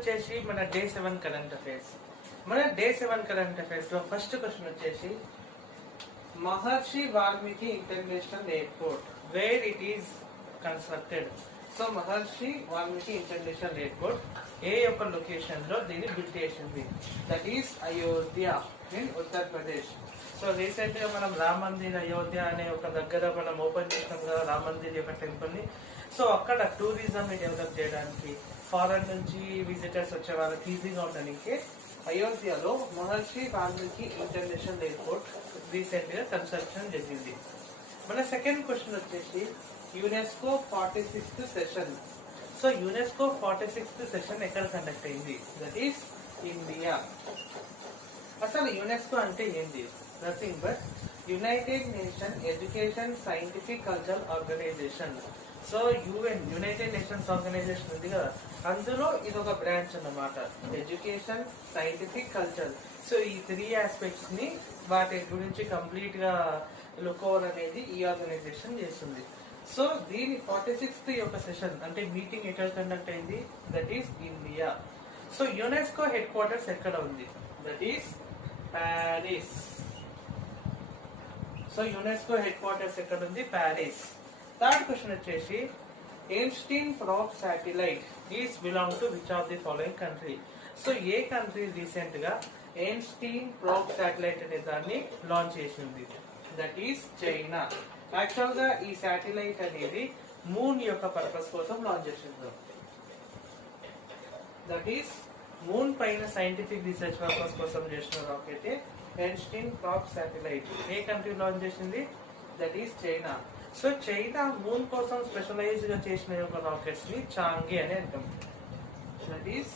వచ్చేసి మన day 7 current affairs. మన డే 7 కరెంట్ అఫైర్స్ లో ఫస్ట్ క్వశ్చన్ వచ్చేసి Maharshi Valmiki international airport where it is constructed. So Maharshi Valmiki international airport ఏ యొక్క లొకేషన్ లో దీన్ని బిల్డ్ చేసింది? That is Ayodhya in Uttar Pradesh. So recent గా మనం రామ్ మందిర్ అయోధ్య అనే ఒక దగ్గర మనం ఓపెన్ చేసినాం కదా రామ్ మందిర్ యొక్క టెంపుల్ ని. సో అక్కడ టూరిజం ని డెవలప్ చేయడానికి, ఫారెన్ నుంచి విజిటర్స్ వచ్చే వాళ్ళకి ఈజీగా ఉండడానికి అయోధ్యలో Maharishi Valmiki international airport recent గా కన్స్ట్రక్షన్ జరిగింది. మన సెకండ్ క్వశ్చన్ వచ్చేసి UNESCO 46th session. So UNESCO 46th session ఎక్కడ కండక్ట్ అయింది? That is India. అసలు యునెస్కో అంటే ఏంటి? Nothing but united nation education scientific cultural organisation. So UN united nations organisation ఉంది కదా, అందులో ఇది ఒక బ్రాంచ్ అన్నమాట. Education, scientific, culture. సో ఈ 3 ఆస్పెక్ట్స్ ని వాటి గురించి కంప్లీట్ గా లుక్ ఓవర్ అనేది ఈ ఆర్గనైజేషన్ చేస్తుంది. సో దీని 46th యొక్క సెషన్ అంటే మీటింగ్ ఎక్కడ కండక్ట్ అయింది? That is India. So UNESCO headquarters ఎక్కడ ఉంది? That is Paris. So UNESCO headquarters ఎక్కడ ఉంది? ప్యారిస్. థర్డ్ క్వశ్చన్ వచ్చేసి Einstein probe satellite is belong to which of the following country. So ఏ country recent గా Einstein probe satellite అనే దాన్ని launch చేసింది? That is China. యాక్చువల్ గా ఈ శాటిలైట్ అనేది మూన్ యొక్క పర్పస్ కోసం లాంచ్ చేసింది. దట్ ఈస్ మూన్ పైన సైంటిఫిక్ రీసెర్చ్ పర్పస్ కోసం చేసిన రాకెట్ ఎయిన్స్టీన్ ప్రాబ్ శాటిలైట్. ఏ కంట్రీ లాంచ్ చేసింది? That is China. So China moon కోసం స్పెషలైజ్ గా చేసిన యొక్క రాకెట్స్ ని చాంగి అని అంటాం. That is